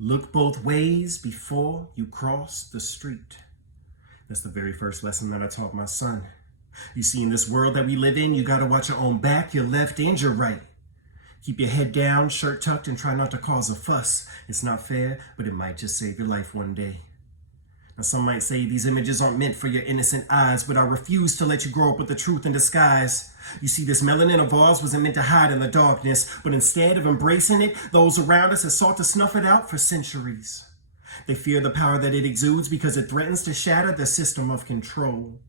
Look both ways before you cross the street. That's the very first lesson that I taught my son. You see, in this world that we live in, you gotta watch your own back, your left and your right. Keep your head down, shirt tucked, and try not to cause a fuss. It's not fair, but it might just save your life one day. Now, some might say these images aren't meant for your innocent eyes, but I refuse to let you grow up with the truth in disguise. You see, this melanin of ours wasn't meant to hide in the darkness, but instead of embracing it, those around us have sought to snuff it out for centuries. They fear the power that it exudes because it threatens to shatter the system of control.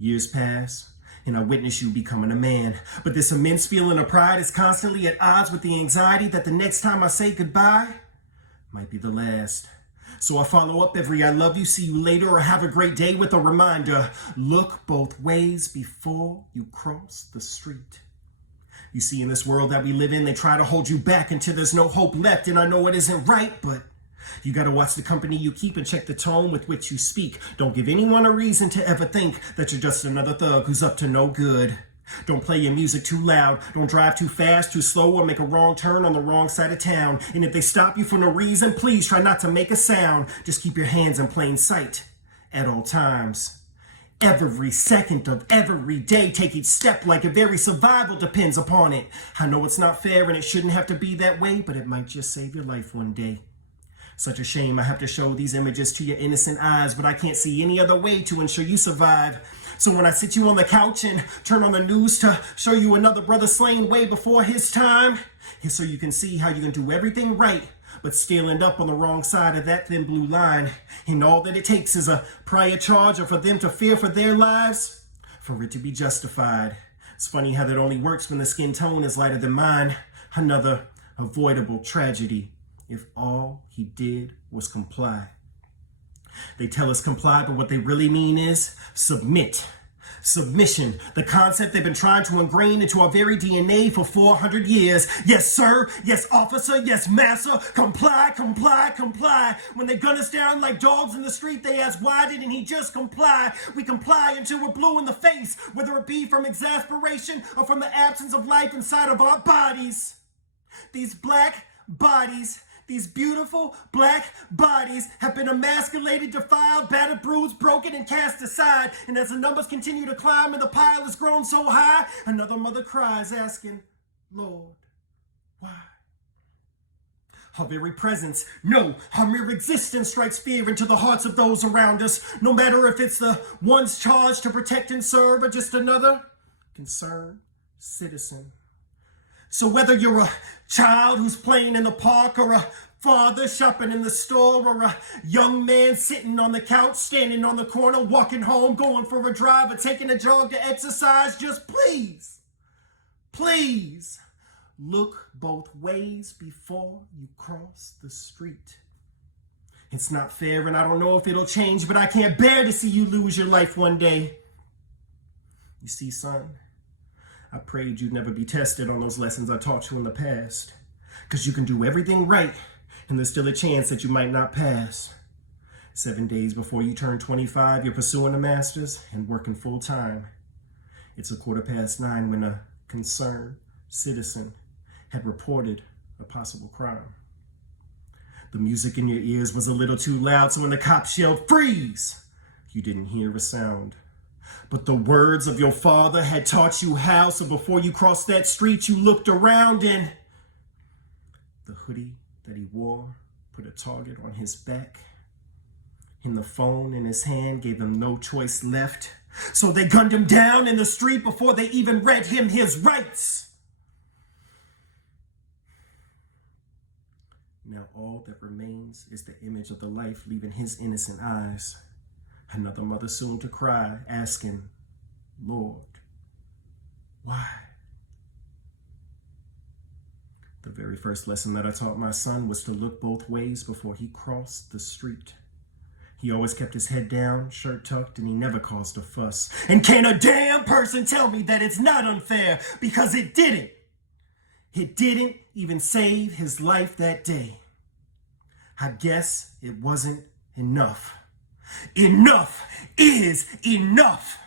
Years pass, and I witness you becoming a man, but this immense feeling of pride is constantly at odds with the anxiety that the next time I say goodbye might be the last. So I follow up every I love you, see you later, or have a great day with a reminder. Look both ways before you cross the street. You see, in this world that we live in, they try to hold you back until there's no hope left, and I know it isn't right, but you gotta watch the company you keep and check the tone with which you speak. Don't give anyone a reason to ever think that you're just another thug who's up to no good. Don't play your music too loud. Don't drive too fast, too slow, or make a wrong turn on the wrong side of town. And if they stop you for no reason, please try not to make a sound. Just keep your hands in plain sight at all times. Every second of every day, take each step like your very survival depends upon it. I know it's not fair and it shouldn't have to be that way, but it might just save your life one day. Such a shame I have to show these images to your innocent eyes, but I can't see any other way to ensure you survive. So when I sit you on the couch and turn on the news to show you another brother slain way before his time, it's so you can see how you can do everything right, but still end up on the wrong side of that thin blue line. And all that it takes is a prior charge or for them to fear for their lives, for it to be justified. It's funny how that only works when the skin tone is lighter than mine. Another avoidable tragedy. If all he did was comply. They tell us comply, but what they really mean is submit. Submission, the concept they've been trying to ingrain into our very DNA for 400 years. Yes, sir. Yes, officer. Yes, master. Comply, comply, comply. When they gun us down like dogs in the street, they ask, why didn't he just comply? We comply until we're blue in the face, whether it be from exasperation or from the absence of life inside of our bodies. These black bodies, these beautiful black bodies have been emasculated, defiled, battered, bruised, broken, and cast aside. And as the numbers continue to climb and the pile has grown so high, another mother cries asking, Lord, why? Our very presence, no, our mere existence strikes fear into the hearts of those around us, no matter if it's the ones charged to protect and serve or just another concerned citizen. So whether you're a child who's playing in the park, or a father shopping in the store, or a young man sitting on the couch, standing on the corner, walking home, going for a drive, or taking a jog to exercise, just please, please look both ways before you cross the street. It's not fair, and I don't know if it'll change, but I can't bear to see you lose your life one day. You see, son, I prayed you'd never be tested on those lessons I taught you in the past. Because you can do everything right, and there's still a chance that you might not pass. 7 days before you turn 25, you're pursuing a master's and working full time. It's 9:15 when a concerned citizen had reported a possible crime. The music in your ears was a little too loud, so when the cops yelled, freeze, you didn't hear a sound. But the words of your father had taught you how, so before you crossed that street, you looked around and the hoodie that he wore put a target on his back. And the phone in his hand gave him no choice left. So they gunned him down in the street before they even read him his rights. Now all that remains is the image of the life leaving his innocent eyes. Another mother soon to cry, asking, Lord, why? The very first lesson that I taught my son was to look both ways before he crossed the street. He always kept his head down, shirt tucked, and he never caused a fuss. And can a damn person tell me that it's not unfair? Because it didn't. It didn't even save his life that day. I guess it wasn't enough. Enough is enough.